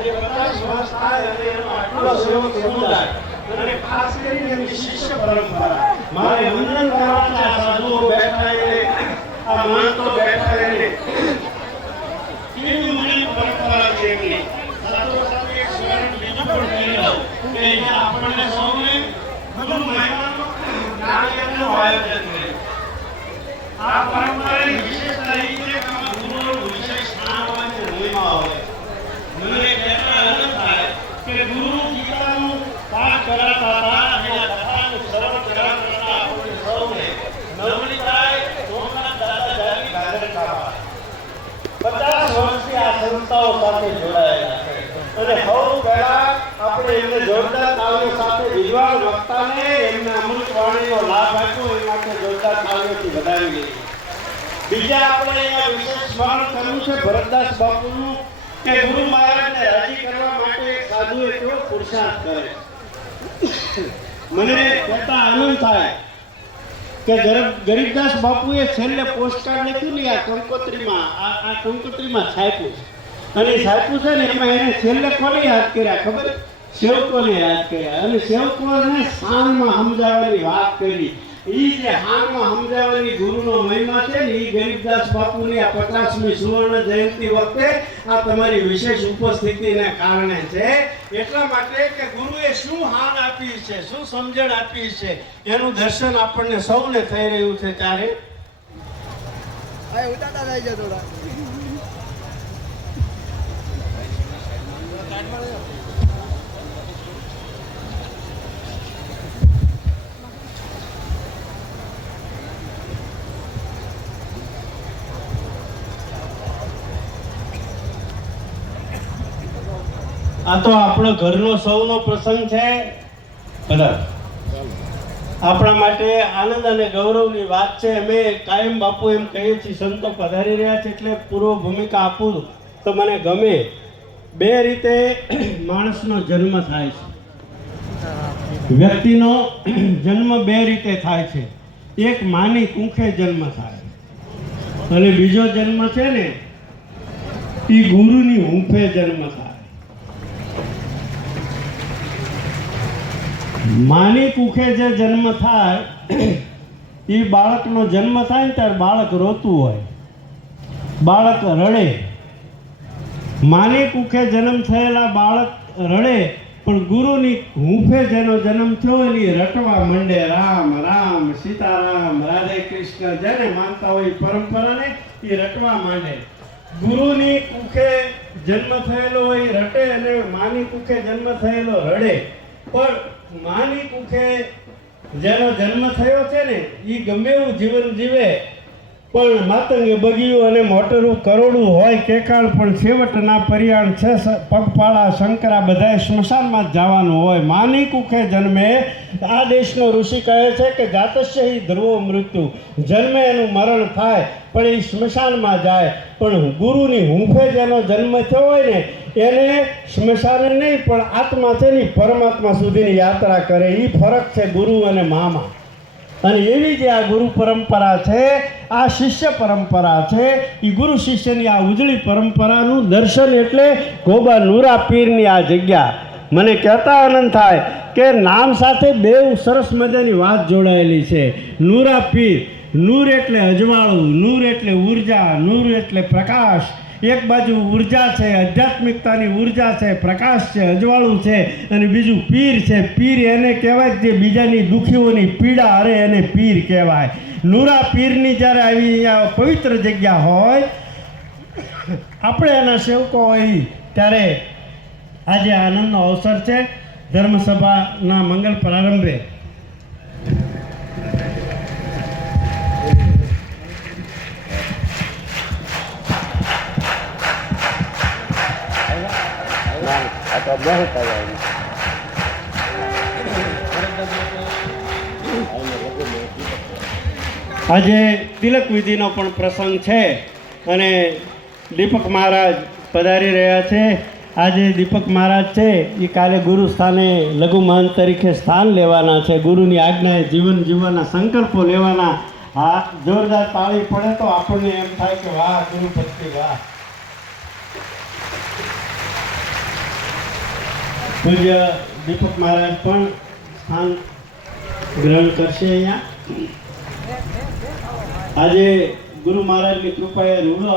આજે 50 વર્ષ થાય અને એનો આટલો સેવક સમુદાય અને ખાસ કરીને એની શિષ્ય પરંપરા મારે વંદન કરવા આ સાધુઓ બેઠા એને આ મહંતો બેઠા એને કેવી મને પરંપરા છે એમની સાધુ સાથે એક સ્મરણ બીજું પણ કહી દઉં કે અહીંયા આપણને સૌને ગુરુ મહિમાનો જ્ઞાનયજ્ઞનું આયોજન કરે આ પરંપરાની વિશેષતા એ છે કે આમાં ગુરુનું વિશેષ સ્થાન હોય છે મહિમા હોય મને કહેતા આનંદ થાય કે ગુરુ ગીતાનું પાઠ કરાતા હતા અને આ કથાનું શ્રવણ કરાવતા આપણને સૌને નવની થાય સોમનાથ દાદાજાની ગાજર ખાવા 50 વર્ષથી આ સંસ્થાઓ સાથે જોડાયેલા છે અને સૌ પહેલા આપણે એમને જોરદાર તાળીઓ સાથે વિદ્વાન વક્તાને એમને અમૃતવાણીનો લાભ આપ્યો એ માટે જોરદાર તાળીઓથી વધાવી લઈએ બીજા આપણે અહીંયા વિશેષ સ્મરણ કરવું છે ભરતદાસ બાપુનું કે ગુરુ મહારાજને રાજી કરવા માટે એક સાધુએ કેવો પુરુષાર્થ કરે મને કહેતા આનંદ થાય કે ગરીબદાસ બાપુએ છેલ્લે પોસ્ટકાર્ડ લખ્યું ને આ કંકોત્રીમાં છાપ્યું અને છાપ્યું છે ને એમાં એને છેલ્લે કોને યાદ કર્યા ખબર સેવકોને યાદ કર્યા અને સેવકોને શાનમાં સમજાવવાની વાત કરી એ જે હાનમાં સમજાવવાની ગુરુનો મહિમા છે ને એ ગરીબદાસ બાપુની આ 50મી સુવર્ણ જયંતિ વખતે આ તમારી વિશેષ ઉપસ્થિતિને કારણે છે એટલા માટે કે ગુરુએ શું હાન આપી છે શું સમજણ આપી છે એનું દર્શન આપણને સૌને થઈ રહ્યું છે ત્યારે આ તો આપણો ઘરનો સૌનો પ્રસંગ છે આપણા માટે આનંદ અને ગૌરવની વાત છે અમે કાયમ બાપુ એમ કહીએ છીએ સંતો પધારી રહ્યા છે એટલે પૂર્વ ભૂમિકા આપું તો મને ગમે બે રીતે માણસનો જન્મ થાય છે વ્યક્તિનો જન્મ બે રીતે થાય છે એક માની કુંખે જન્મ થાય અને બીજો જન્મ છે ને એ ગુરુની હૂંફે જન્મ થાય માની કુખે જે જન્મ થાય એ બાળકનો જન્મ થાય ને ત્યારે બાળક રોતું હોય બાળક રડે માની કુખે જન્મ થયેલા બાળક રડે પણ ગુરુની હૂંફે જેનો જન્મ થયો એની રટવા માંડે રામ રામ સીતારામ રાધે કૃષ્ણ જેને માનતા હોય પરંપરાને એ રટવા માંડે ગુરુની કુખે જન્મ થયેલો હોય રટે અને માની કુખે જન્મ થયેલો રડે પણ માની કુખે જેનો જન્મ થયો છે ને એ ગમે એવું જીવન જીવે પણ માતંગે બગીયું અને મોટરું કરોડું હોય કેકાળ પણ છેવટના પરિયાણ છે પગપાળા શંકરા બધાએ સ્મશાનમાં જ જવાનું હોય માની કુખે જન્મે આ દેશનો ઋષિ કહે છે કે જાતસ્ય હિ ધ્રુવો મૃત્યુ જન્મે એનું મરણ થાય પણ એ સ્મશાનમાં જાય પણ ગુરુની હૂંફે જેનો જન્મ થયો હોય ને એને સ્મશાને નહીં પણ આત્મા છે ને પરમાત્મા સુધીની યાત્રા કરે એ ફરક છે ગુરુ અને મામા અને એવી જે આ ગુરુ પરંપરા છે આ શિષ્ય પરંપરા છે એ ગુરુ શિષ્યની આ ઉજળી પરંપરાનું દર્શન એટલે ગોબા નુરા પીરની આ જગ્યા મને કહેતા આનંદ થાય કે નામ સાથે બે સરસ મજાની વાત જોડાયેલી છે નુરા પીર નૂર એટલે અજવાળું નૂર એટલે ઉર્જા નૂર એટલે પ્રકાશ એક બાજુ ઉર્જા છે આધ્યાત્મિકતાની ઉર્જા છે પ્રકાશ છે અજવાળું છે અને બીજું પીર છે પીર એને કહેવાય જે બીજાની દુઃખીઓની પીડા હરે એને પીર કહેવાય નુરા પીરની જ્યારે આવી અહીંયા પવિત્ર જગ્યા હોય આપણે એના સેવકો હોય ત્યારે આજે આનંદનો અવસર છે ધર્મસભાના મંગલ પ્રારંભે આજે તિલક વિધિનો પણ પ્રસંગ છે અને દીપક મહારાજ પધારી રહ્યા છે આજે દીપક મહારાજ છે એ કાલે ગુરુ સ્થાને લઘુ મહંત તરીકે સ્થાન લેવાના છે ગુરુની આજ્ઞાએ જીવન જીવવાના સંકલ્પો લેવાના હા જોરદાર તાળી પડે તો આપણને એમ થાય કે વાહ ગુરુ ભક્તિ વાહ પૂજ્ય દીપક મહારાજ પણ સ્થાન ગ્રહણ કરશે અહીંયા. આજે ગુરુ મહારાજની કૃપાએ રૂડો